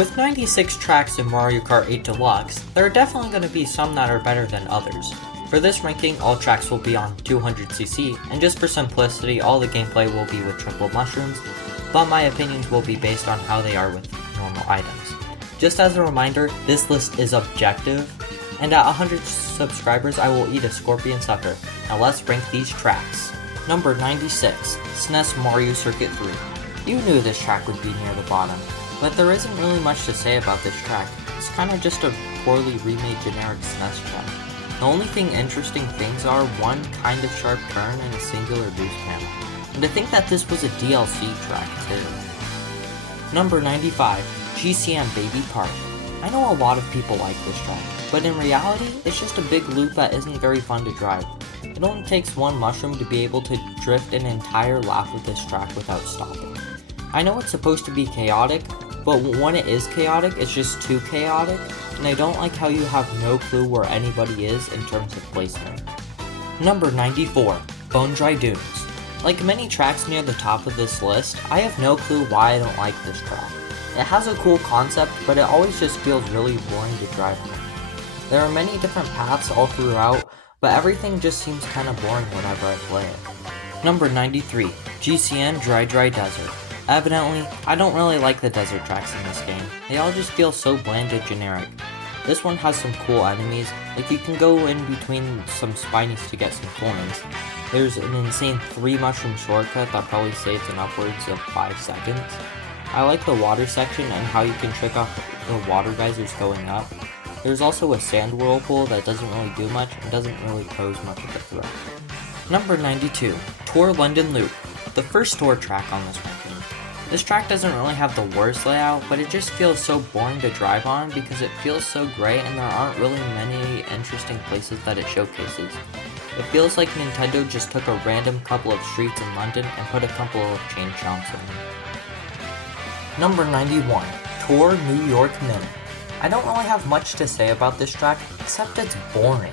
With 96 tracks in Mario Kart 8 Deluxe, there are definitely going to be some that are better than others. For this ranking, all tracks will be on 200cc, and just for simplicity, all the gameplay will be with triple mushrooms, but my opinions will be based on how they are with normal items. Just as a reminder, this list is objective, and at 100 subscribers I will eat a scorpion sucker. Now let's rank these tracks. Number 96, SNES Mario Circuit 3. You knew this track would be near the bottom, but there isn't really much to say about this track. It's kinda just a poorly remade generic SNES track. The only interesting things are one kind of sharp turn and a singular boost panel. And to think that this was a DLC track too. Number 95, GCM Baby Park. I know a lot of people like this track, but in reality, it's just a big loop that isn't very fun to drive. It only takes one mushroom to be able to drift an entire lap with this track without stopping. I know it's supposed to be chaotic, but when it is chaotic, it's just too chaotic, and I don't like how you have no clue where anybody is in terms of placement. Number 94, Bone Dry Dunes. Like many tracks near the top of this list, I have no clue why I don't like this track. It has a cool concept, but it always just feels really boring to drive on. There are many different paths all throughout, but everything just seems kinda boring whenever I play it. Number 93, GCN Dry Desert. Evidently, I don't really like the desert tracks in this game. They all just feel so bland and generic. This one has some cool enemies, like you can go in between some spinies to get some coins. There's an insane 3 mushroom shortcut that probably saves in upwards of 5 seconds. I like the water section and how you can trick off the water geysers going up. There's also a sand whirlpool that doesn't really do much and doesn't really pose much of a threat. Number 92, Tour London Loop, the first tour track on this ranking. This track doesn't really have the worst layout, but it just feels so boring to drive on because it feels so gray and there aren't really many interesting places that it showcases. It feels like Nintendo just took a random couple of streets in London and put a couple of chain chomps in. Number 91, Tour New York Mini. I don't really have much to say about this track, except it's boring.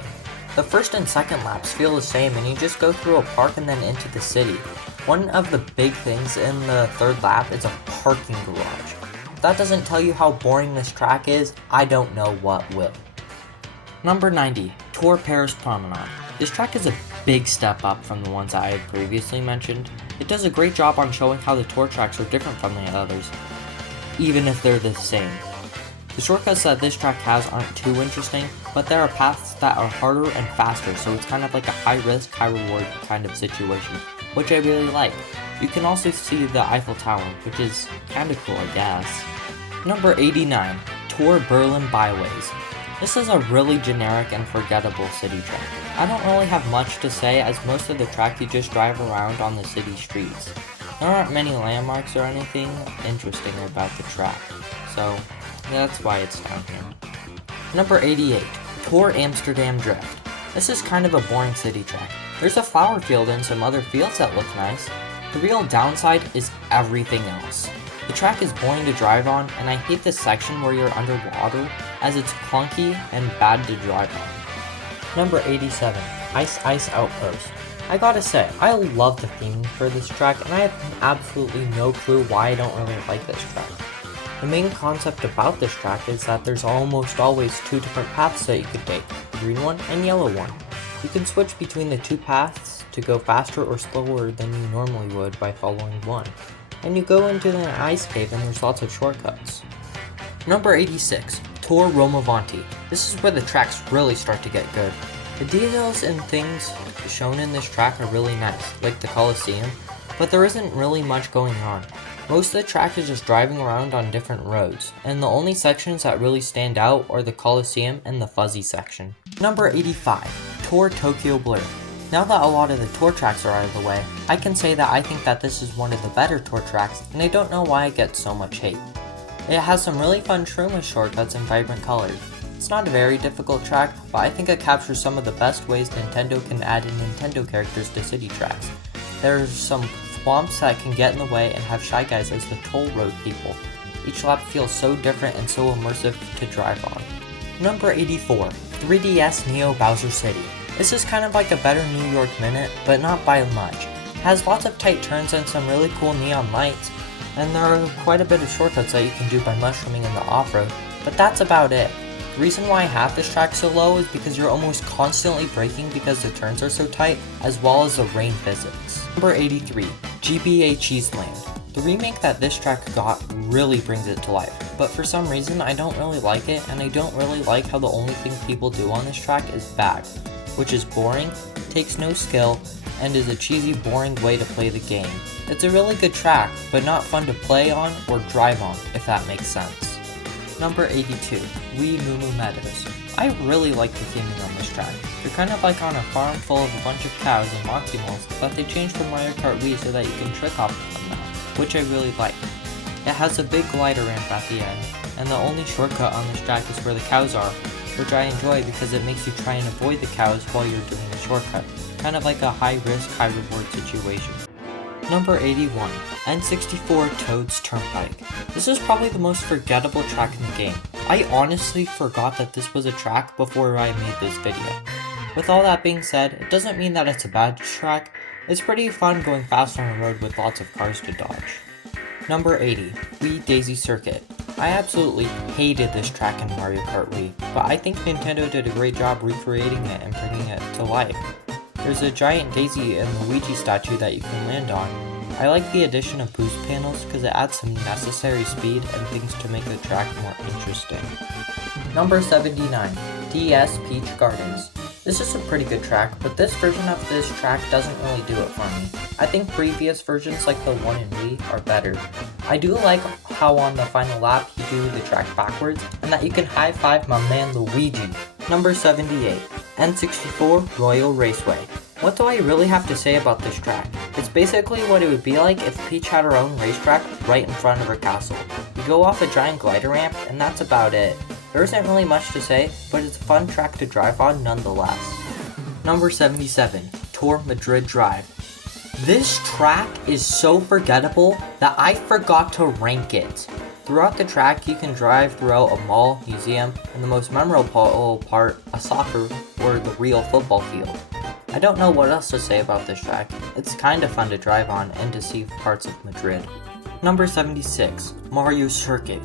The first and second laps feel the same and you just go through a park and then into the city. One of the big things in the third lap is a parking garage. If that doesn't tell you how boring this track is, I don't know what will. Number 90, Tour Paris Promenade. This track is a big step up from the ones I had previously mentioned. It does a great job on showing how the tour tracks are different from the others, even if they're the same. The shortcuts that this track has aren't too interesting, but there are paths that are harder and faster, so it's kind of like a high risk, high reward kind of situation, which I really like. You can also see the Eiffel Tower, which is kinda cool, I guess. Number 89, Tour Berlin Byways. This is a really generic and forgettable city track. I don't really have much to say as most of the track you just drive around on the city streets. There aren't many landmarks or anything interesting about the track, so that's why it's down here. Number 88, Tour Amsterdam Drift. This is kind of a boring city track. There's a flower field and some other fields that look nice. The real downside is everything else. The track is boring to drive on, and I hate this section where you're underwater, as it's clunky and bad to drive on. Number 87, Ice Outpost. I gotta say, I love the theming for this track, and I have absolutely no clue why I don't really like this track. The main concept about this track is that there's almost always 2 different paths that you could take, the green one and yellow one. You can switch between the 2 paths to go faster or slower than you normally would by following one. And you go into an ice cave and there's lots of shortcuts. Number 86, Tour Romavanti. This is where the tracks really start to get good. The details and things shown in this track are really nice, like the Colosseum, but there isn't really much going on. Most of the track is just driving around on different roads, and the only sections that really stand out are the Colosseum and the fuzzy section. Number 85, Tour Tokyo Blur. Now that a lot of the tour tracks are out of the way, I can say that I think that this is one of the better tour tracks, and I don't know why it gets so much hate. It has some really fun shroomless shortcuts and vibrant colors. It's not a very difficult track, but I think it captures some of the best ways Nintendo can add in Nintendo characters to city tracks. There's some swamps that can get in the way and have Shy Guys as the toll road people. Each lap feels so different and so immersive to drive on. Number 84, 3DS Neo Bowser City. This is kind of like a better New York Minute, but not by much. It has lots of tight turns and some really cool neon lights, and there are quite a bit of shortcuts that you can do by mushrooming in the off-road, but that's about it. The reason why I have this track so low is because you're almost constantly braking because the turns are so tight, as well as the rain physics. Number 83, GBA Cheeseland. The remake that this track got really brings it to life, but for some reason I don't really like it, and I don't really like how the only thing people do on this track is bag, which is boring, takes no skill, and is a cheesy, boring way to play the game. It's a really good track, but not fun to play on or drive on, if that makes sense. Number 82, Wii Moo Moo Meadows. I really like the theming on this track. You're kind of like on a farm full of a bunch of cows and Moxie-Moles, but they changed from Mario Kart Wii so that you can trick off of them now, which I really like. It has a big glider ramp at the end, and the only shortcut on this track is where the cows are, which I enjoy because it makes you try and avoid the cows while you're doing the shortcut, kind of like a high risk, high reward situation. Number 81, N64 Toad's Turnpike. This is probably the most forgettable track in the game. I honestly forgot that this was a track before I made this video. With all that being said, it doesn't mean that it's a bad track. It's pretty fun going fast on a road with lots of cars to dodge. Number 80, Wii Daisy Circuit. I absolutely hated this track in Mario Kart Wii, but I think Nintendo did a great job recreating it and bringing it to life. There's a giant daisy and Luigi statue that you can land on. I like the addition of boost panels because it adds some necessary speed and things to make the track more interesting. Number 79, DS Peach Gardens. This is a pretty good track, but this version of this track doesn't really do it for me. I think previous versions like the one in Wii are better. I do like how on the final lap you do the track backwards, and that you can high five my man Luigi. Number 78, N64 Royal Raceway. What do I really have to say about this track? It's basically what it would be like if Peach had her own racetrack right in front of her castle. You go off a giant glider ramp, and that's about it. There isn't really much to say, but it's a fun track to drive on nonetheless. Number 77, Tour Madrid Drive. This track is so forgettable that I forgot to rank it. Throughout the track, you can drive throughout a mall, museum, and the most memorable part, a soccer or the real football field. I don't know what else to say about this track. It's kinda fun to drive on and to see parts of Madrid. Number 76, Mario Circuit.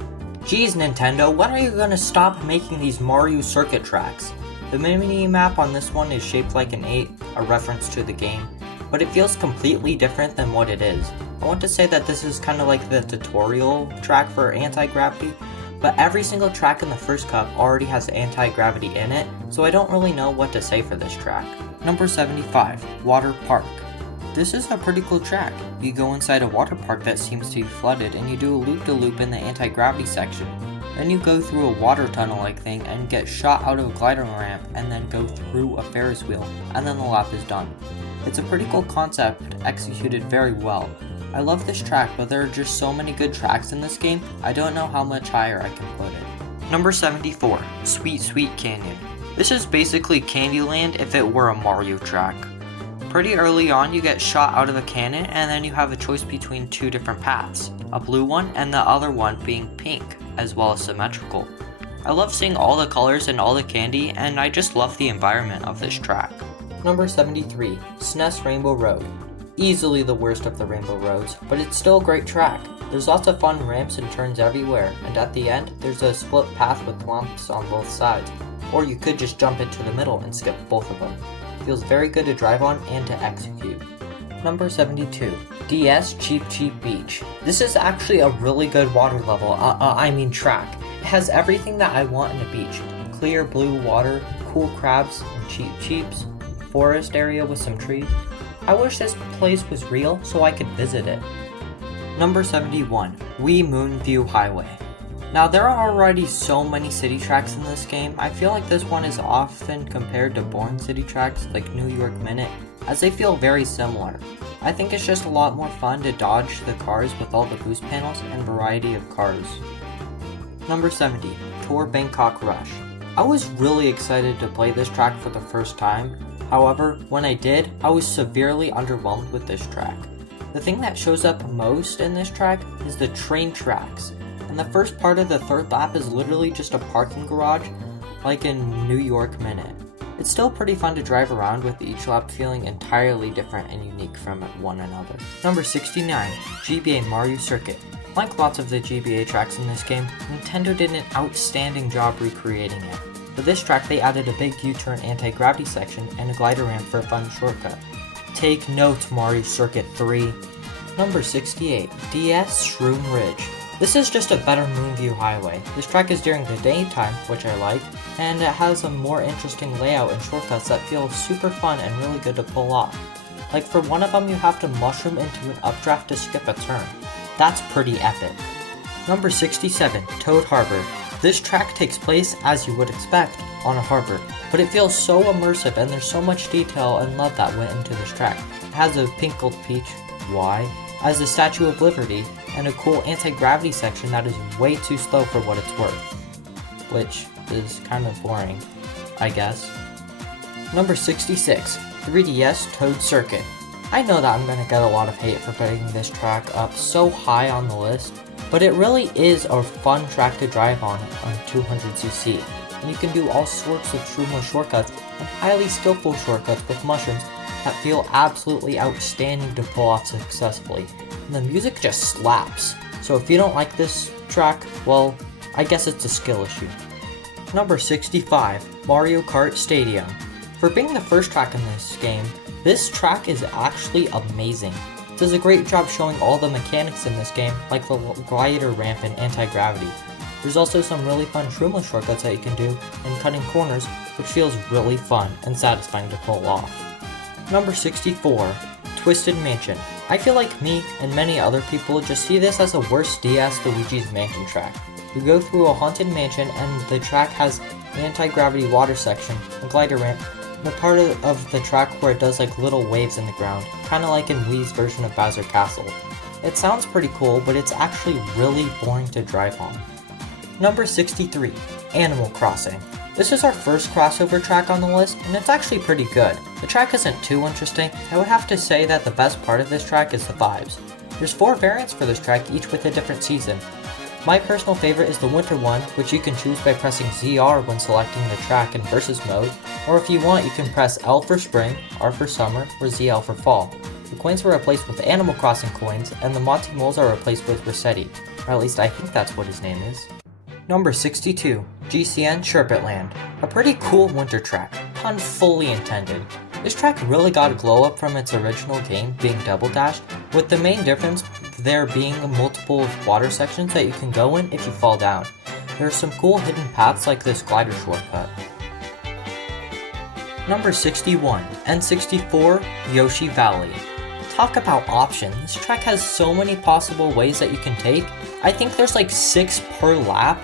Geez Nintendo, when are you gonna stop making these Mario Circuit tracks? The mini-map on this one is shaped like an 8, a reference to the game, but it feels completely different than what it is. I want to say that this is kind of like the tutorial track for anti-gravity, but every single track in the first cup already has anti-gravity in it, so I don't really know what to say for this track. Number 75, Water Park. This is a pretty cool track. You go inside a water park that seems to be flooded and you do a loop-de-loop in the anti-gravity section. Then you go through a water tunnel-like thing and get shot out of a glider ramp and then go through a Ferris wheel, and then the lap is done. It's a pretty cool concept, executed very well. I love this track, but there are just so many good tracks in this game, I don't know how much higher I can put it. Number 74, Sweet Sweet Canyon. This is basically Candyland if it were a Mario track. Pretty early on you get shot out of a cannon and then you have a choice between two different paths, a blue one and the other one being pink, as well as symmetrical. I love seeing all the colors and all the candy, and I just love the environment of this track. Number 73, SNES Rainbow Road. Easily the worst of the Rainbow Roads, but it's still a great track. There's lots of fun ramps and turns everywhere, and at the end, there's a split path with lumps on both sides. Or you could just jump into the middle and skip both of them. Feels very good to drive on and to execute. Number 72, DS Cheep Cheep Beach. This is actually a really good water level, track. It has everything that I want in a beach. Clear blue water, cool crabs and Cheep Cheeps, forest area with some trees. I wish this place was real so I could visit it. Number 71, Wii Moonview Highway. Now there are already so many city tracks in this game, I feel like this one is often compared to boring city tracks like New York Minute, as they feel very similar. I think it's just a lot more fun to dodge the cars with all the boost panels and variety of cars. Number 70, Tour Bangkok Rush. I was really excited to play this track for the first time, however, when I did, I was severely underwhelmed with this track. The thing that shows up most in this track is the train tracks. And the first part of the third lap is literally just a parking garage, like in New York Minute. It's still pretty fun to drive around with each lap feeling entirely different and unique from one another. Number 69, GBA Mario Circuit. Like lots of the GBA tracks in this game, Nintendo did an outstanding job recreating it. For this track, they added a big U-turn anti-gravity section and a glider ramp for a fun shortcut. Take note, Mario Circuit 3. Number 68, DS Shroom Ridge. This is just a better Moonview highway. This track is during the daytime, which I like, and it has a more interesting layout and shortcuts that feel super fun and really good to pull off. Like for one of them, you have to mushroom into an updraft to skip a turn. That's pretty epic. Number 67, Toad Harbor. This track takes place, as you would expect, on a harbor, but it feels so immersive and there's so much detail and love that went into this track. It has a pink gold peach, why? As the Statue of Liberty, and a cool anti-gravity section that is way too slow for what it's worth. Which is kind of boring, I guess. Number 66, 3DS Toad Circuit. I know that I'm going to get a lot of hate for putting this track up so high on the list, but it really is a fun track to drive on 200cc, and you can do all sorts of Shroomless shortcuts and highly skillful shortcuts with mushrooms that feel absolutely outstanding to pull off successfully. And the music just slaps, so if you don't like this track, well, I guess it's a skill issue. Number 65, Mario Kart Stadium. For being the first track in this game, this track is actually amazing. It does a great job showing all the mechanics in this game, like the glider ramp and anti-gravity. There's also some really fun Shroomless shortcuts that you can do and cutting corners, which feels really fun and satisfying to pull off. Number 64, Twisted Mansion. I feel like me and many other people just see this as a worse DS Luigi's Mansion track. You go through a haunted mansion and the track has an anti-gravity water section, a glider ramp, and a part of the track where it does like little waves in the ground, kinda like in Wii's version of Bowser Castle. It sounds pretty cool, but it's actually really boring to drive on. Number 63, Animal Crossing. This is our first crossover track on the list, and it's actually pretty good. The track isn't too interesting. I would have to say that the best part of this track is the vibes. There's 4 variants for this track, each with a different season. My personal favorite is the winter one, which you can choose by pressing ZR when selecting the track in versus mode, or if you want you can press L for spring, R for summer, or ZL for fall. The coins are replaced with Animal Crossing coins, and the Monty Moles are replaced with Rossetti, or at least I think that's what his name is. Number 62, GCN Sherbet Land. A pretty cool winter track, pun fully intended. This track really got a glow up from its original game being Double Dash, with the main difference there being multiple water sections that you can go in if you fall down. There are some cool hidden paths like this glider shortcut. Number 61, N64 Yoshi Valley. Talk about options. This track has so many possible ways that you can take. I think there's like 6 per lap.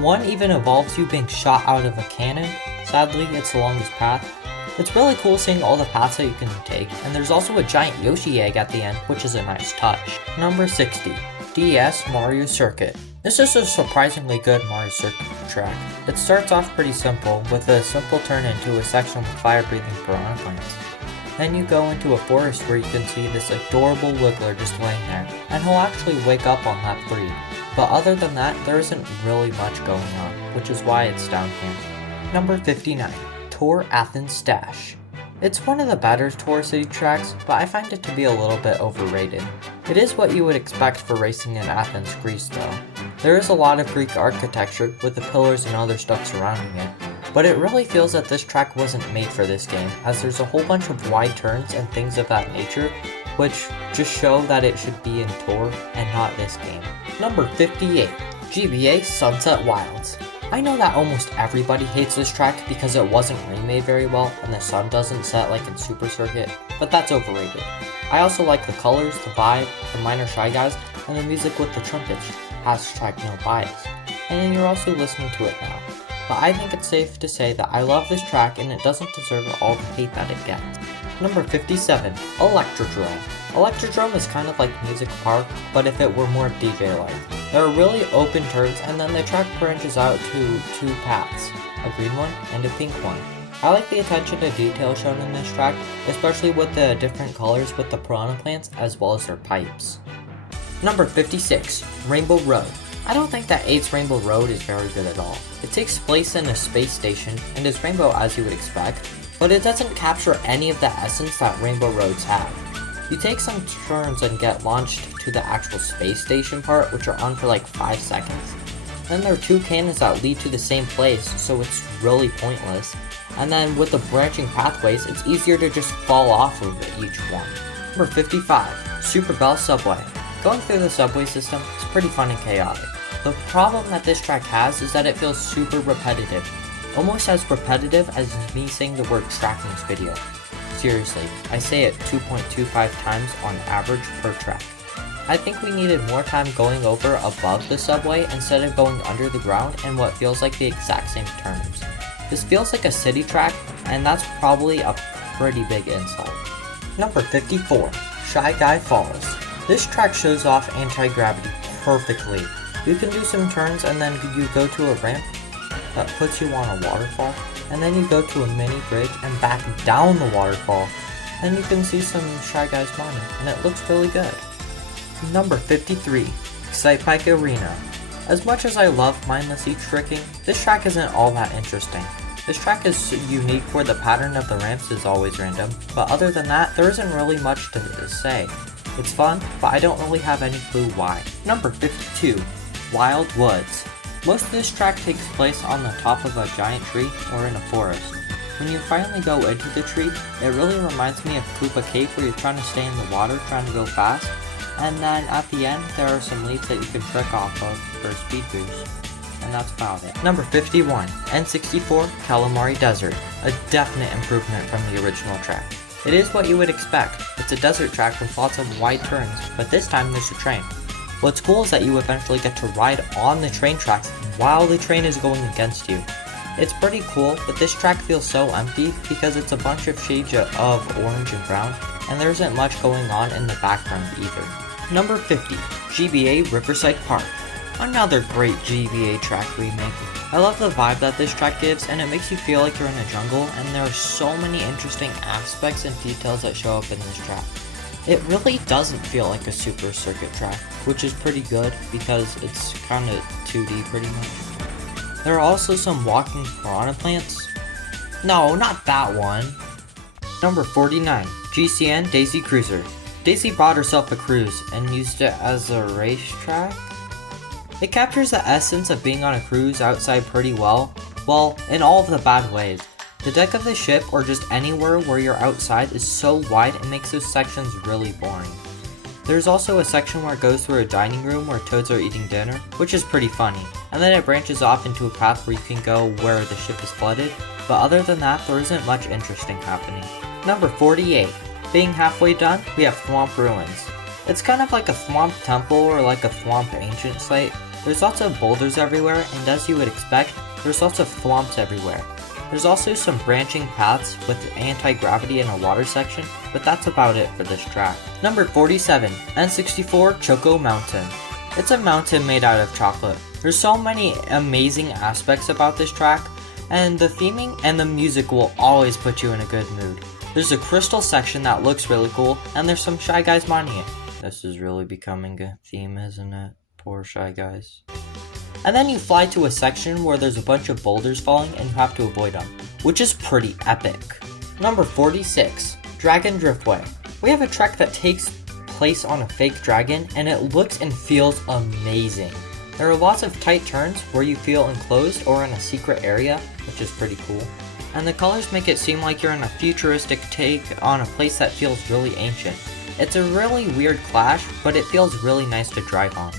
One even involves you being shot out of a cannon. Sadly, it's the longest path. It's really cool seeing all the paths that you can take, and there's also a giant Yoshi egg at the end, which is a nice touch. Number 60, DS Mario Circuit. This is a surprisingly good Mario Circuit track. It starts off pretty simple, with a simple turn into a section with fire-breathing piranha plants. Then you go into a forest where you can see this adorable Wiggler just laying there, and he'll actually wake up on lap 3. But other than that, there isn't really much going on, which is why it's down here. Number 59, Tour Athens Stash. It's one of the better Tour City tracks, but I find it to be a little bit overrated. It is what you would expect for racing in Athens, Greece though. There is a lot of Greek architecture with the pillars and other stuff surrounding it, but it really feels that this track wasn't made for this game, as there's a whole bunch of wide turns and things of that nature, which just show that it should be in Tour and not this game. Number 58, GBA Sunset Wilds. I know that almost everybody hates this track because it wasn't remade very well and the sun doesn't set like in Super Circuit, but that's overrated. I also like the colors, the vibe, the minor Shy Guys, and the music with the trumpets. Hashtag no bias. And you're also listening to it now. But I think it's safe to say that I love this track and it doesn't deserve all the hate that it gets. Number 57, Electrodrome. Electrodrome is kind of like Music Park, but if it were more DJ-like. There are really open turns and then the track branches out to 2 paths, a green one and a pink one. I like the attention to detail shown in this track, especially with the different colors with the piranha plants as well as their pipes. Number 56, Rainbow Road. I don't think that 8's Rainbow Road is very good at all. It takes place in a space station and is rainbow as you would expect, but it doesn't capture any of the essence that Rainbow Roads have. You take some turns and get launched to the actual space station part, which are on for like 5 seconds. Then there are 2 cannons that lead to the same place, so it's really pointless. And then with the branching pathways, it's easier to just fall off of each one. Number 55, Super Bell Subway. Going through the subway system is pretty fun and chaotic. The problem that this track has is that it feels super repetitive. Almost as repetitive as me saying the word track in this video. Seriously, I say it 2.25 times on average per track. I think we needed more time going over above the subway instead of going under the ground in what feels like the exact same terms. This feels like a city track, and that's probably a pretty big insult. Number 54, Shy Guy Falls. This track shows off anti-gravity perfectly. You can do some turns and then you go to a ramp that puts you on a waterfall, and then you go to a mini bridge and back down the waterfall, and you can see some Shy Guys money, and it looks really good. Number 53, Excitebike Arena. As much as I love mindlessly tricking, this track isn't all that interesting. This track is unique where the pattern of the ramps is always random, but other than that, there isn't really much to say. It's fun, but I don't really have any clue why. Number 52, Wild Woods. Most of this track takes place on the top of a giant tree or in a forest. When you finally go into the tree, it really reminds me of Koopa Cave where you're trying to stay in the water, trying to go fast. And then at the end, there are some leaves that you can trick off of for a speed boost. And that's about it. Number 51, N64 Calamari Desert. A definite improvement from the original track. It is what you would expect. It's a desert track with lots of wide turns, but this time there's a train. What's cool is that you eventually get to ride on the train tracks while the train is going against you. It's pretty cool, but this track feels so empty because it's a bunch of shades of orange and brown, and there isn't much going on in the background either. Number 50, GBA Riverside Park. Another great GBA track remake. I love the vibe that this track gives, and it makes you feel like you're in a jungle, and there are so many interesting aspects and details that show up in this track. It really doesn't feel like a Super Circuit track, which is pretty good because it's kind of 2D pretty much. There are also some walking piranha plants. No, not that one. Number 49, GCN Daisy Cruiser. Daisy bought herself a cruise and used it as a racetrack. It captures the essence of being on a cruise outside pretty well, in all of the bad ways. The deck of the ship or just anywhere where you're outside is so wide it makes those sections really boring. There's also a section where it goes through a dining room where toads are eating dinner, which is pretty funny, and then it branches off into a path where you can go where the ship is flooded, but other than that there isn't much interesting happening. Number 48. Being halfway done, we have Thwomp Ruins. It's kind of like a Thwomp temple or like a Thwomp ancient site. There's lots of boulders everywhere, and as you would expect, there's lots of Thwomps everywhere. There's also some branching paths with anti-gravity in a water section, but that's about it for this track. Number 47, N64 Choco Mountain. It's a mountain made out of chocolate. There's so many amazing aspects about this track, and the theming and the music will always put you in a good mood. There's a crystal section that looks really cool, and there's some Shy Guys mining it. This is really becoming a theme, isn't it? Poor Shy Guys. And then you fly to a section where there's a bunch of boulders falling and you have to avoid them, which is pretty epic. Number 46, Dragon Driftway. We have a track that takes place on a fake dragon, and it looks and feels amazing. There are lots of tight turns where you feel enclosed or in a secret area, which is pretty cool. And the colors make it seem like you're in a futuristic take on a place that feels really ancient. It's a really weird clash, but it feels really nice to drive on.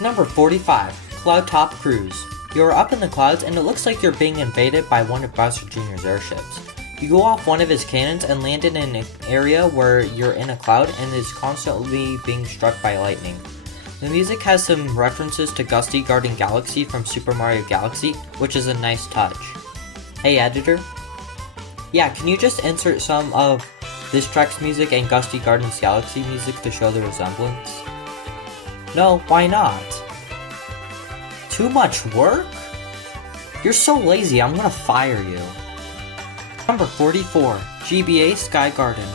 Number 45, Cloud Top Cruise. You're up in the clouds and it looks like you're being invaded by one of Bowser Jr.'s airships. You go off one of his cannons and land in an area where you're in a cloud and is constantly being struck by lightning. The music has some references to Gusty guarding Galaxy from Super Mario Galaxy, which is a nice touch. Hey editor? Yeah, can you just insert some of this track's music and Gusty Gardens Galaxy music to show the resemblance? No, why not? Too much work? You're so lazy, I'm gonna fire you. Number 44, GBA Sky Garden.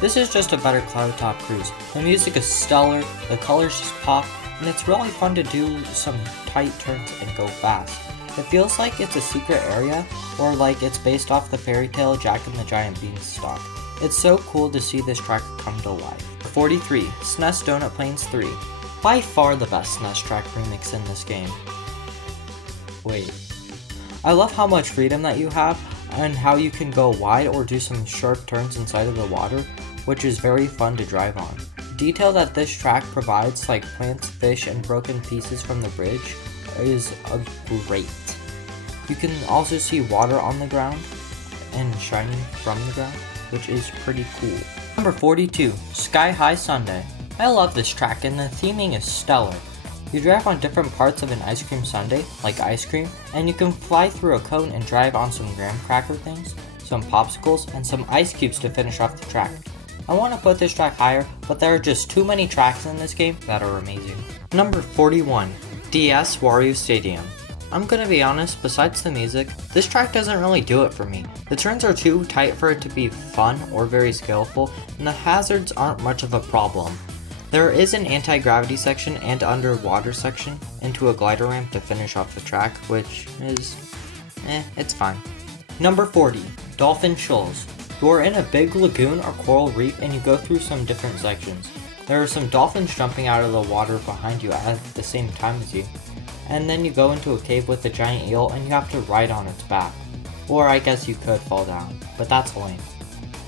This is just a better Cloud Top Cruise. The music is stellar, the colors just pop, and it's really fun to do some tight turns and go fast. It feels like it's a secret area, or like it's based off the fairy tale Jack and the Giant Beanstalk. It's so cool to see this track come to life. 43. SNES Donut Plains 3. By far the best SNES track remix in this game. Wait. I love how much freedom that you have, and how you can go wide or do some sharp turns inside of the water, which is very fun to drive on. Detail that this track provides, like plants, fish, and broken pieces from the bridge, is great. You can also see water on the ground and shining from the ground, which is pretty cool. Number 42, Sky High Sundae. I love this track and the theming is stellar. You drive on different parts of an ice cream sundae, like ice cream, and you can fly through a cone and drive on some graham cracker things, some popsicles, and some ice cubes to finish off the track. I want to put this track higher, but there are just too many tracks in this game that are amazing. Number 41, DS Wario Stadium. I'm gonna be honest, besides the music, this track doesn't really do it for me. The turns are too tight for it to be fun or very skillful, and the hazards aren't much of a problem. There is an anti-gravity section and underwater section into a glider ramp to finish off the track, which is, it's fine. Number 40, Dolphin Shoals. You are in a big lagoon or coral reef and you go through some different sections. There are some dolphins jumping out of the water behind you at the same time as you. And then you go into a cave with a giant eel and you have to ride on its back. Or I guess you could fall down, but that's lame.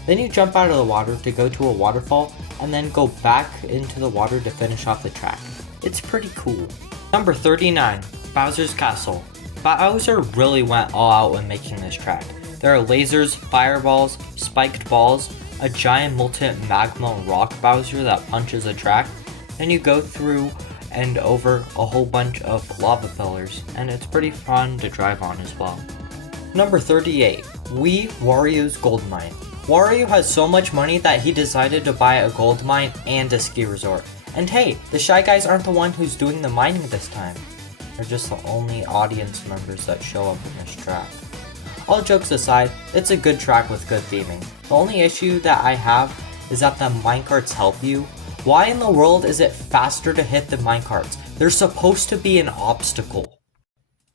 Then you jump out of the water to go to a waterfall and then go back into the water to finish off the track. It's pretty cool. Number 39, Bowser's Castle. Bowser really went all out when making this track. There are lasers, fireballs, spiked balls, a giant molten magma rock Bowser that punches a track, then you go through and over a whole bunch of lava pillars, and it's pretty fun to drive on as well. Number 38, Wii Wario's Gold Mine. Wario has so much money that he decided to buy a gold mine and a ski resort. And hey, the Shy Guys aren't the one who's doing the mining this time. They're just the only audience members that show up in this track. All jokes aside, it's a good track with good theming. The only issue that I have is that the minecarts help you. Why in the world is it faster to hit the minecarts? They're supposed to be an obstacle.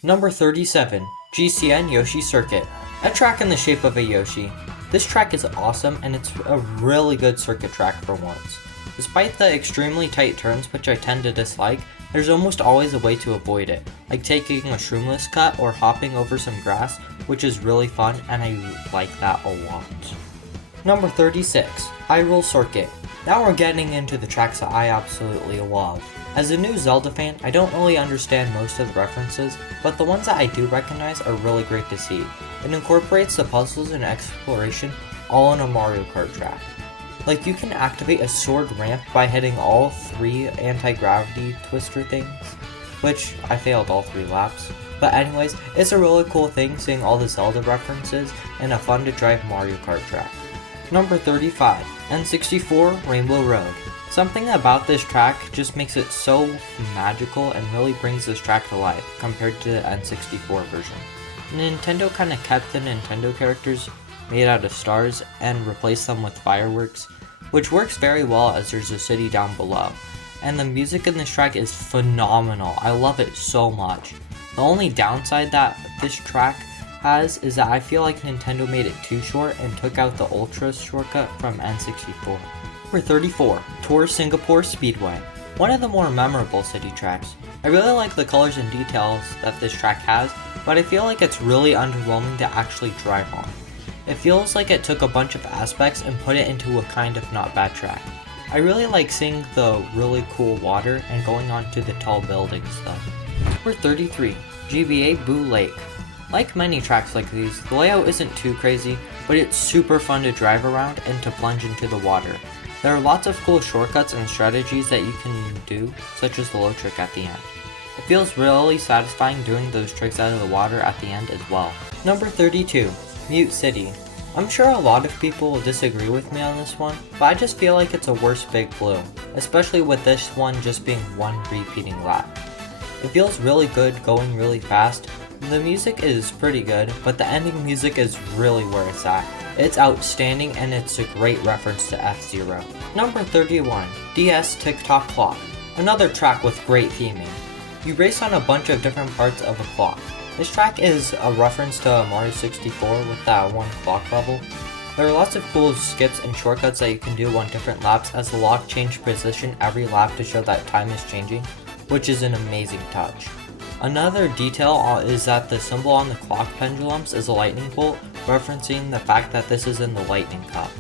Number 37, GCN Yoshi Circuit. A track in the shape of a Yoshi. This track is awesome and it's a really good circuit track for once. Despite the extremely tight turns, which I tend to dislike, there's almost always a way to avoid it, like taking a shroomless cut or hopping over some grass, which is really fun and I like that a lot. Number 36, Hyrule Circuit. Now we're getting into the tracks that I absolutely love. As a new Zelda fan, I don't really understand most of the references, but the ones that I do recognize are really great to see. It incorporates the puzzles and exploration all in a Mario Kart track. Like, you can activate a sword ramp by hitting all 3 anti-gravity twister things, which I failed all 3 laps. But anyways, it's a really cool thing seeing all the Zelda references and a fun to drive Mario Kart track. Number 35, N64 Rainbow Road. Something about this track just makes it so magical and really brings this track to life compared to the N64 version. Nintendo kinda kept the Nintendo characters made out of stars and replaced them with fireworks, which works very well as there's a city down below. And the music in this track is phenomenal. I love it so much. The only downside that this track has is that I feel like Nintendo made it too short and took out the Ultra shortcut from N64. Number 34, Tour Singapore Speedway. One of the more memorable city tracks. I really like the colors and details that this track has, but I feel like it's really underwhelming to actually drive on. It feels like it took a bunch of aspects and put it into a kind of not bad track. I really like seeing the really cool water and going on to the tall buildings though. Number 33, GBA Boo Lake. Like many tracks like these, the layout isn't too crazy, but it's super fun to drive around and to plunge into the water. There are lots of cool shortcuts and strategies that you can do, such as the low trick at the end. It feels really satisfying doing those tricks out of the water at the end as well. Number 32, Mute City. I'm sure a lot of people will disagree with me on this one, but I just feel like it's a worse Big Blue, especially with this one just being one repeating lap. It feels really good going really fast. The music is pretty good, but the ending music is really where it's at. It's outstanding and it's a great reference to F-Zero. Number 31, DS Tick-Tock Clock. Another track with great theming. You race on a bunch of different parts of a clock. This track is a reference to Mario 64 with that one clock level. There are lots of cool skips and shortcuts that you can do on different laps as the lock changes position every lap to show that time is changing, which is an amazing touch. Another detail is that the symbol on the clock pendulums is a lightning bolt, referencing the fact that this is in the Lightning Cup.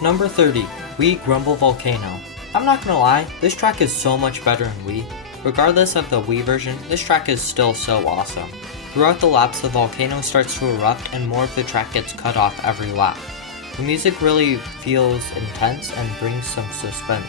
Number 30, Wii Grumble Volcano. I'm not gonna lie, this track is so much better in Wii. Regardless of the Wii version, this track is still so awesome. Throughout the laps, the volcano starts to erupt and more of the track gets cut off every lap. The music really feels intense and brings some suspense.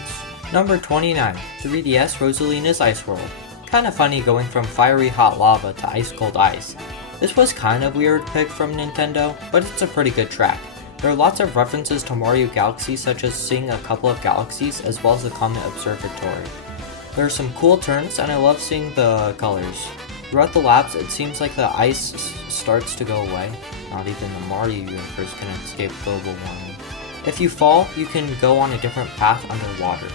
Number 29, 3DS Rosalina's Ice World. Kinda funny going from fiery hot lava to ice cold ice. This was kind of weird pick from Nintendo, but it's a pretty good track. There are lots of references to Mario Galaxy, such as seeing a couple of galaxies as well as the Comet Observatory. There are some cool turns and I love seeing the colors. Throughout the laps, it seems like the ice starts to go away. Not even the Mario universe can escape global warming. If you fall, you can go on a different path underwater.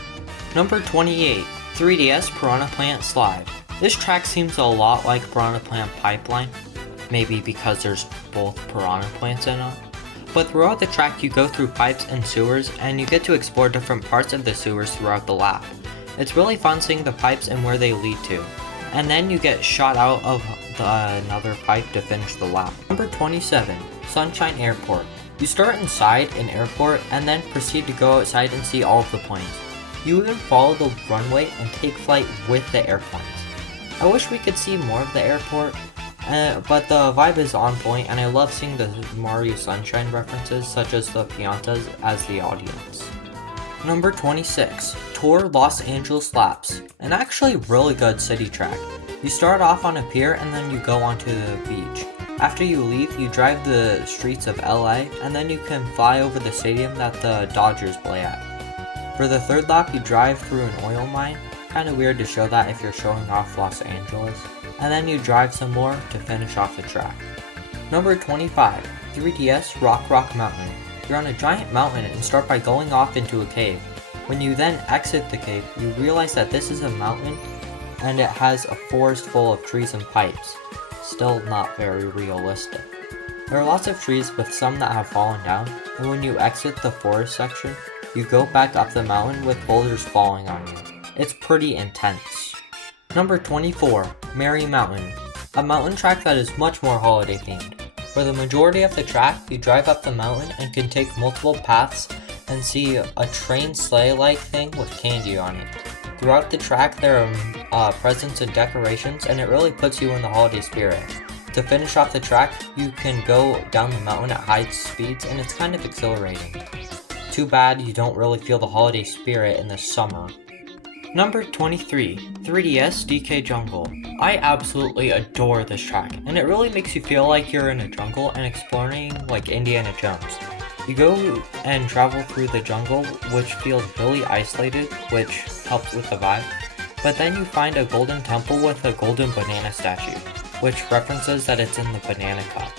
Number 28, 3DS Piranha Plant Slide. This track seems a lot like Piranha Plant Pipeline, maybe because there's both piranha plants in it. But throughout the track you go through pipes and sewers and you get to explore different parts of the sewers throughout the lap. It's really fun seeing the pipes and where they lead to. And then you get shot out of another pipe to finish the lap. Number 27, Sunshine Airport. You start inside an airport and then proceed to go outside and see all of the planes. You even follow the runway and take flight with the airplanes. I wish we could see more of the airport, but the vibe is on point and I love seeing the Mario Sunshine references such as the Piantas as the audience. Number 26, Tour Los Angeles Laps. An actually really good city track. You start off on a pier and then you go onto the beach. After you leave, you drive the streets of LA and then you can fly over the stadium that the Dodgers play at. For the third lap, you drive through an oil mine, kinda weird to show that if you're showing off Los Angeles, and then you drive some more to finish off the track. Number 25, 3DS Rock Mountain. You're on a giant mountain and start by going off into a cave. When you then exit the cave, you realize that this is a mountain and it has a forest full of trees and pipes. Still not very realistic. There are lots of trees with some that have fallen down, and when you exit the forest section, you go back up the mountain with boulders falling on you. It's pretty intense. Number 24, Merry Mountain. A mountain track that is much more holiday themed. For the majority of the track, you drive up the mountain and can take multiple paths and see a train sleigh-like thing with candy on it. Throughout the track, there are presents and decorations, and it really puts you in the holiday spirit. To finish off the track, you can go down the mountain at high speeds, and it's kind of exhilarating. Too bad you don't really feel the holiday spirit in the summer. Number 23, 3DS DK Jungle. I absolutely adore this track, and it really makes you feel like you're in a jungle and exploring like Indiana Jones. You go and travel through the jungle, which feels really isolated, which helps with the vibe. But then you find a golden temple with a golden banana statue, which references that it's in the banana cup.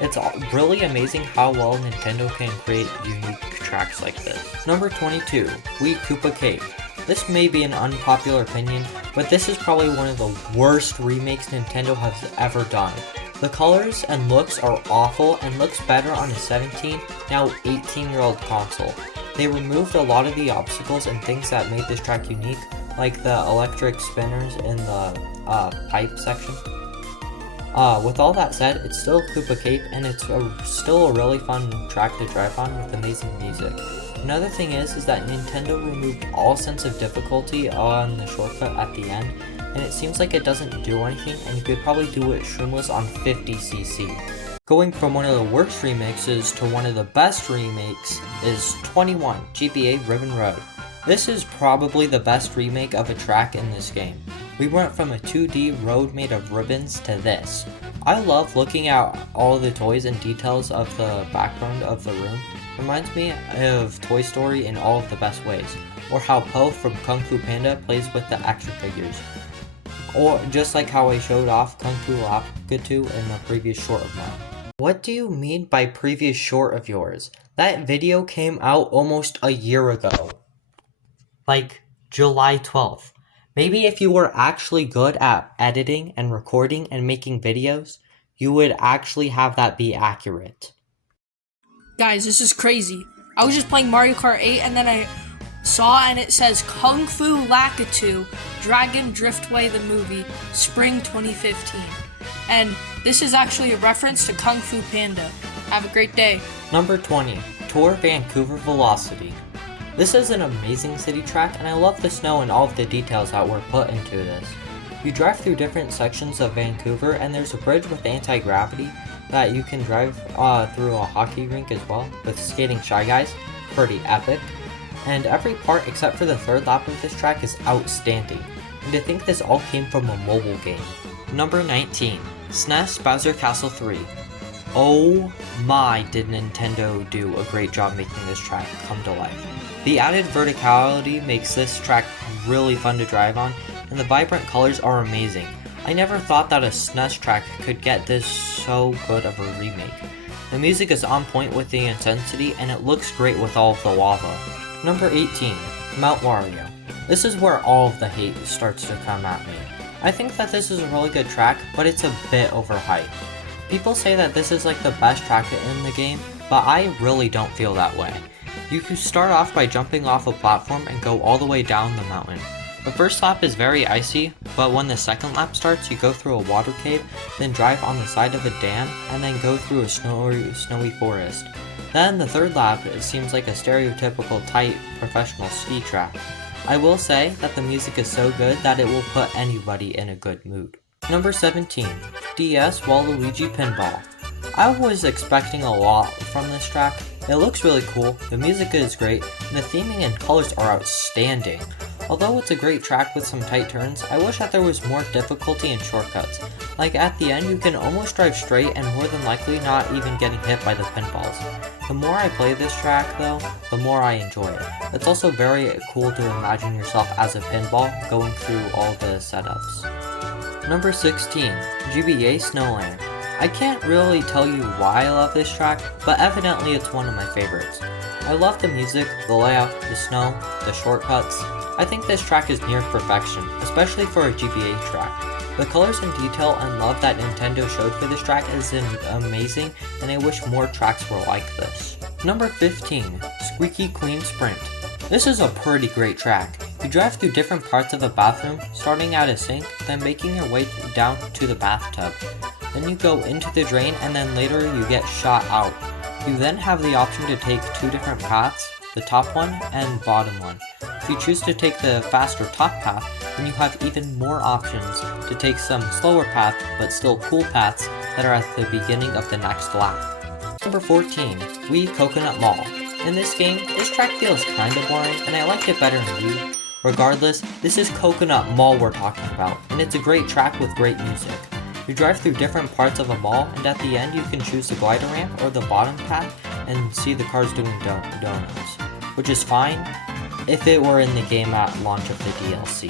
It's really amazing how well Nintendo can create unique tracks like this. Number 22, Wii Koopa Cave. This may be an unpopular opinion, but this is probably one of the worst remakes Nintendo has ever done. The colors and looks are awful and looks better on a 17, now 18-year-old console. They removed a lot of the obstacles and things that made this track unique, like the electric spinners in the pipe section. With all that said, it's still Koopa Cape and it's still a really fun track to drive on with amazing music. Another thing is that Nintendo removed all sense of difficulty on the shortcut at the end, and it seems like it doesn't do anything, and you could probably do it shroomless on 50cc. Going from one of the worst remixes to one of the best remakes is 21, GBA Ribbon Road. This is probably the best remake of a track in this game. We went from a 2D road made of ribbons to this. I love looking at all the toys and details of the background of the room. Reminds me of Toy Story in all of the best ways, or how Po from Kung Fu Panda plays with the action figures. Or just like how I showed off Kung Fu Lakitu in the previous short of mine. What do you mean by previous short of yours? That video came out almost a year ago. Like July 12th. Maybe if you were actually good at editing and recording and making videos, you would actually have that be accurate. Guys, this is crazy. I was just playing Mario Kart 8 and then I saw and it says Kung Fu Lakitu Dragon Driftway the movie, Spring 2015. And this is actually a reference to Kung Fu Panda. Have a great day. Number 20, Tour Vancouver Velocity. This is an amazing city track, and I love the snow and all of the details that were put into this. You drive through different sections of Vancouver, and there's a bridge with anti-gravity that you can drive through a hockey rink as well, with skating Shy Guys. Pretty epic. And every part except for the third lap of this track is outstanding. And to think this all came from a mobile game. Number 19, SNES Bowser Castle 3. Oh my, did Nintendo do a great job making this track come to life. The added verticality makes this track really fun to drive on, and the vibrant colors are amazing. I never thought that a SNES track could get this so good of a remake. The music is on point with the intensity, and it looks great with all of the lava. Number 18, Mount Wario. This is where all of the hate starts to come at me. I think that this is a really good track, but it's a bit overhyped. People say that this is like the best track in the game, but I really don't feel that way. You can start off by jumping off a platform and go all the way down the mountain. The first lap is very icy, but when the second lap starts, you go through a water cave, then drive on the side of a dam, and then go through a snowy forest. Then the third lap, it seems like a stereotypical tight professional ski track. I will say that the music is so good that it will put anybody in a good mood. Number 17, DS Waluigi Pinball. I was expecting a lot from this track. It looks really cool, the music is great, and the theming and colors are outstanding. Although it's a great track with some tight turns, I wish that there was more difficulty and shortcuts. Like at the end, you can almost drive straight and more than likely not even getting hit by the pinballs. The more I play this track though, the more I enjoy it. It's also very cool to imagine yourself as a pinball going through all the setups. Number 16, GBA Snowland. I can't really tell you why I love this track, but evidently it's one of my favorites. I love the music, the layout, the snow, the shortcuts. I think this track is near perfection, especially for a GBA track. The colors and detail and love that Nintendo showed for this track is amazing, and I wish more tracks were like this. Number 15, Squeaky Queen Sprint. This is a pretty great track. You drive through different parts of a bathroom, starting at a sink, then making your way down to the bathtub. Then you go into the drain, and then later you get shot out. You then have the option to take two different paths, the top one and bottom one. If you choose to take the faster top path, then you have even more options to take some slower path but still cool paths that are at the beginning of the next lap. Number 14, Wii Coconut Mall. In this game, this track feels kinda boring, and I liked it better in Wii. Regardless, this is Coconut Mall we're talking about, and it's a great track with great music. You drive through different parts of a mall, and at the end you can choose the glider ramp or the bottom path and see the cars doing donuts, which is fine if it were in the game at launch of the DLC.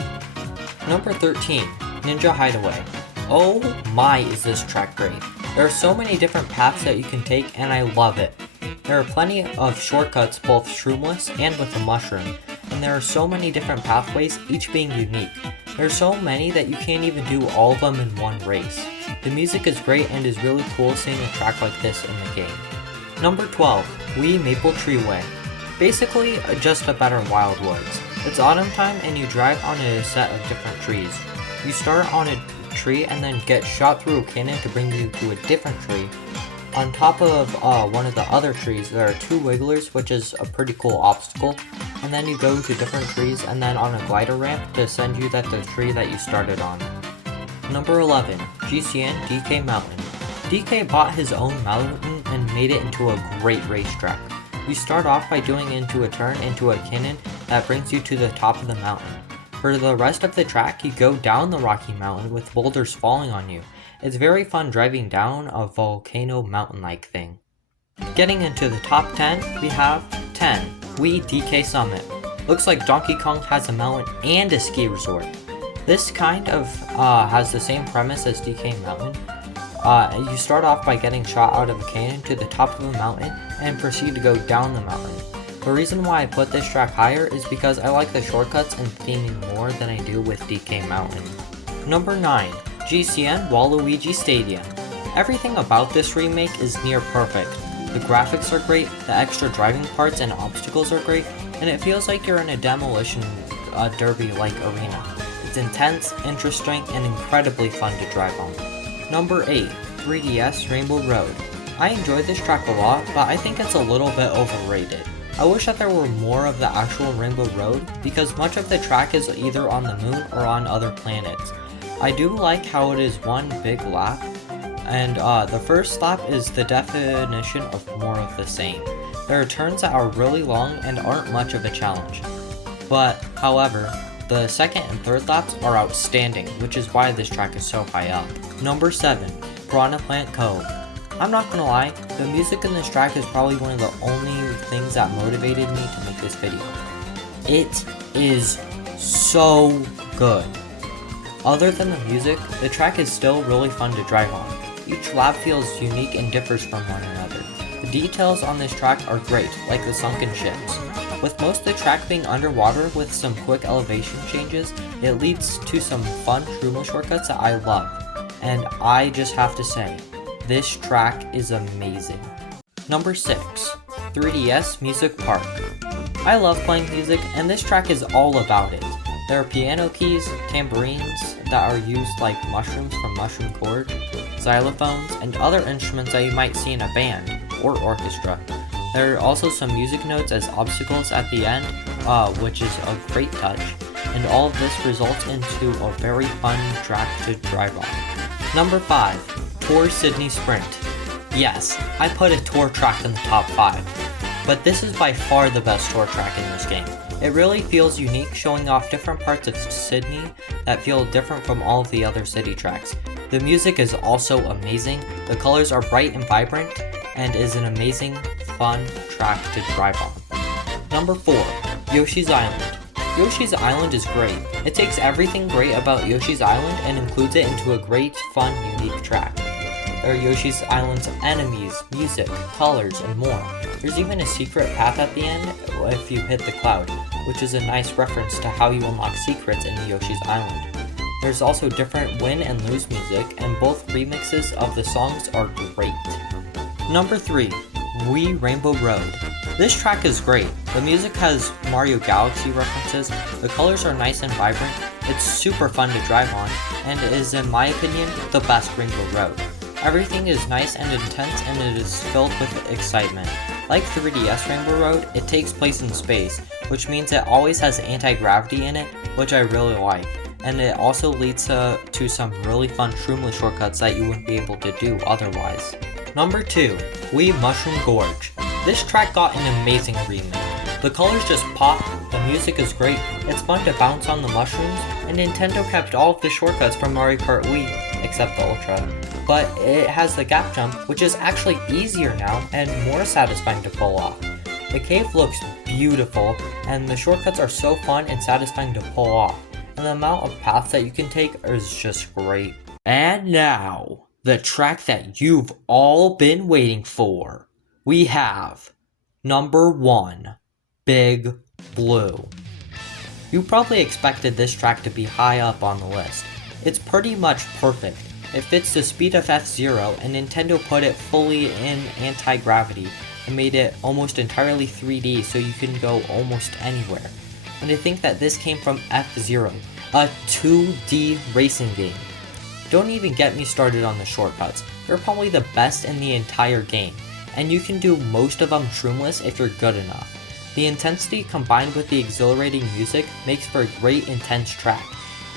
Number 13, Ninja Hideaway. Oh my, is this track great. There are so many different paths that you can take, and I love it. There are plenty of shortcuts, both shroomless and with a mushroom, and there are so many different pathways, each being unique. There are so many that you can't even do all of them in one race. The music is great and is really cool seeing a track like this in the game. Number 12, Wii Maple Tree Way. Basically, just a better Wild Woods. It's autumn time and you drive on a set of different trees. You start on a tree and then get shot through a cannon to bring you to a different tree. On top of one of the other trees, there are two wigglers, which is a pretty cool obstacle. And then you go to different trees and then on a glider ramp to send you at the tree that you started on. Number 11, GCN DK Mountain. DK bought his own mountain and made it into a great racetrack. You start off by doing into a turn into a cannon that brings you to the top of the mountain. For the rest of the track, you go down the rocky mountain with boulders falling on you. It's very fun driving down a volcano mountain-like thing. Getting into the top 10, we have 10, Wii DK Summit. Looks like Donkey Kong has a mountain and a ski resort. This kind of has the same premise as DK Mountain. You start off by getting shot out of a cannon to the top of a mountain and proceed to go down the mountain. The reason why I put this track higher is because I like the shortcuts and theming more than I do with DK Mountain. Number 9. GCN Waluigi Stadium. Everything about this remake is near perfect. The graphics are great, the extra driving parts and obstacles are great, and it feels like you're in a demolition derby-like arena. It's intense, interesting, and incredibly fun to drive on. Number 8. 3DS Rainbow Road. I enjoy this track a lot, but I think it's a little bit overrated. I wish that there were more of the actual Rainbow Road, because much of the track is either on the moon or on other planets. I do like how it is one big lap, and the first lap is the definition of more of the same. There are turns that are really long and aren't much of a challenge. But, however, the second and third laps are outstanding, which is why this track is so high up. Number 7. Piranha Plant Cove. I'm not gonna lie, the music in this track is probably one of the only things that motivated me to make this video. It is so good. Other than the music, the track is still really fun to drive on. Each lap feels unique and differs from one another. The details on this track are great, like the sunken ships. With most of the track being underwater with some quick elevation changes, it leads to some fun Truma shortcuts that I love. And I just have to say, this track is amazing. Number 6. 3DS Music Park. I love playing music, and this track is all about it. There are piano keys, tambourines that are used like mushrooms from Mushroom Chord, xylophones, and other instruments that you might see in a band or orchestra. There are also some music notes as obstacles at the end, which is a great touch, and all of this results into a very fun track to drive on. Number 5. Tour Sydney Sprint. Yes, I put a tour track in the top 5, but this is by far the best tour track in this game. It really feels unique, showing off different parts of Sydney that feel different from all of the other city tracks. The music is also amazing, the colors are bright and vibrant, and is an amazing, fun track to drive on. Number 4. Yoshi's Island. Yoshi's Island is great. It takes everything great about Yoshi's Island and includes it into a great, fun, unique track. There are Yoshi's Island's enemies, music, colors, and more. There's even a secret path at the end if you hit the cloud, which is a nice reference to how you unlock secrets in Yoshi's Island. There's also different win and lose music, and both remixes of the songs are great. Number 3. Wii Rainbow Road. This track is great. The music has Mario Galaxy references, the colors are nice and vibrant, it's super fun to drive on, and is, in my opinion, the best Rainbow Road. Everything is nice and intense, and it is filled with excitement. Like 3DS Rainbow Road, it takes place in space, which means it always has anti-gravity in it, which I really like. And it also leads to some really fun Shroomly shortcuts that you wouldn't be able to do otherwise. Number 2. Wii Mushroom Gorge. This track got an amazing remake. The colors just pop, the music is great, it's fun to bounce on the mushrooms, and Nintendo kept all of the shortcuts from Mario Kart Wii, except the Ultra. But it has the gap jump, which is actually easier now and more satisfying to pull off. The cave looks beautiful, and the shortcuts are so fun and satisfying to pull off, and the amount of paths that you can take is just great. And now, the track that you've all been waiting for. We have number 1, Big Blue. You probably expected this track to be high up on the list. It's pretty much perfect. It fits the speed of F-Zero, and Nintendo put it fully in anti-gravity and made it almost entirely 3D so you can go almost anywhere. And to think that this came from F-Zero, a 2D racing game. Don't even get me started on the shortcuts. They're probably the best in the entire game, and you can do most of them shroomless if you're good enough. The intensity combined with the exhilarating music makes for a great intense track.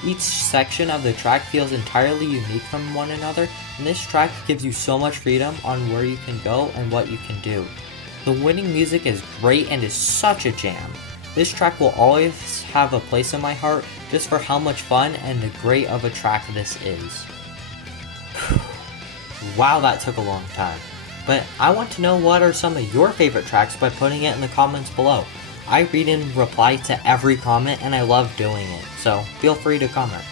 Each section of the track feels entirely unique from one another, and this track gives you so much freedom on where you can go and what you can do. The winning music is great and is such a jam. This track will always have a place in my heart just for how much fun and great of a track this is. Wow, that took a long time. But I want to know what are some of your favorite tracks by putting it in the comments below. I read and reply to every comment and I love doing it, so feel free to comment.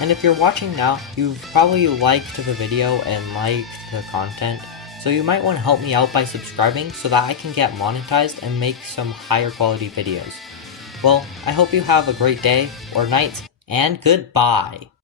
And if you're watching now, you've probably liked the video and liked the content, so you might want to help me out by subscribing so that I can get monetized and make some higher quality videos. Well, I hope you have a great day or night, and goodbye!